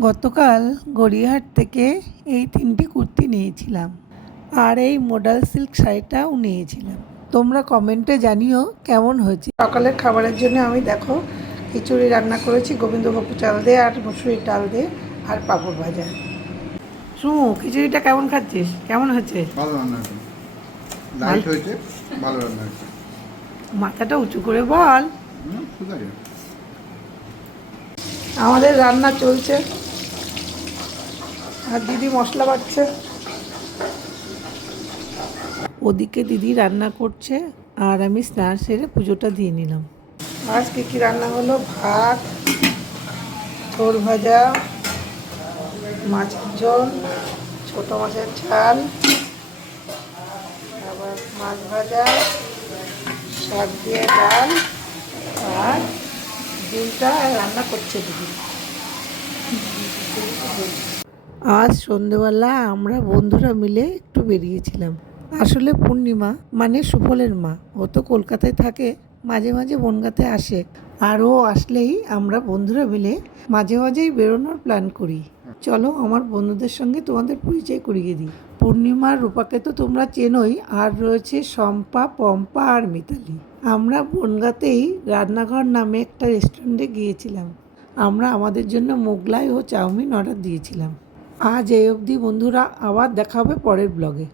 গতকাল গড়িয়াহাট থেকে এই 3টি কুর্তি নিয়েছিলাম আর এই মডাল সিল্ক শাড়িটাও নিয়েছিলাম। তোমরা কমেন্টে জানিও কেমন হয়েছে। সকালের খাবারের জন্য আমি দেখো খিচুড়ি রান্না করেছি, গোবিন্দভোগ চাল দিয়ে আর মসুরির ডাল দিয়ে আর পাঁপড় ভাজা। খিচুড়িটা কেমন খাচ্ছিস? কেমন হয়েছে? ভালো রান্না হয়েছে, লাইট হয়েছে, ভালো রান্না হয়েছে। মাথাটা উঁচু করে বল। আমাদের রান্না চলছে আর দিদি মশলা বাটছে। ওদিকে দিদি রান্না করছে আর আমি স্নান সেরে পুজোটা দিয়ে নিলাম। আজকে কি রান্না হলো? ভাত, ঝোল ভাজা, মাছের ঝোল, ছোটো মাছের ঝাল, আবার মাছ ভাজা, শাক দিয়ে ডাল আর ডিমটা রান্না করছে দিদি। আজ সন্ধেবেলা আমরা বন্ধুরা মিলে একটু বেরিয়েছিলাম। আসলে পূর্ণিমা মানে সুফলের মা, ও তো কলকাতায় থাকে, মাঝে মাঝে বনগাঁতে আসে। আর ও আসলেই আমরা বন্ধুরা মিলে মাঝে মাঝেই বেরোনোর প্ল্যান করি। চলো আমার বন্ধুদের সঙ্গে তোমাদের পরিচয় করিয়ে দিই। পূর্ণিমার রূপাকে তো তোমরা চেনোই, আর রয়েছে শম্পা, পম্পা আর মিতালি। আমরা বনগাঁতেই রান্নাঘর নামে একটা রেস্টুরেন্টে গিয়েছিলাম। আমরা আমাদের জন্য মোগলাই ও চাউমিন অর্ডার দিয়েছিলাম। আজ এই অবধি বন্ধুরা, আবার দেখা হবে পরের ব্লগে।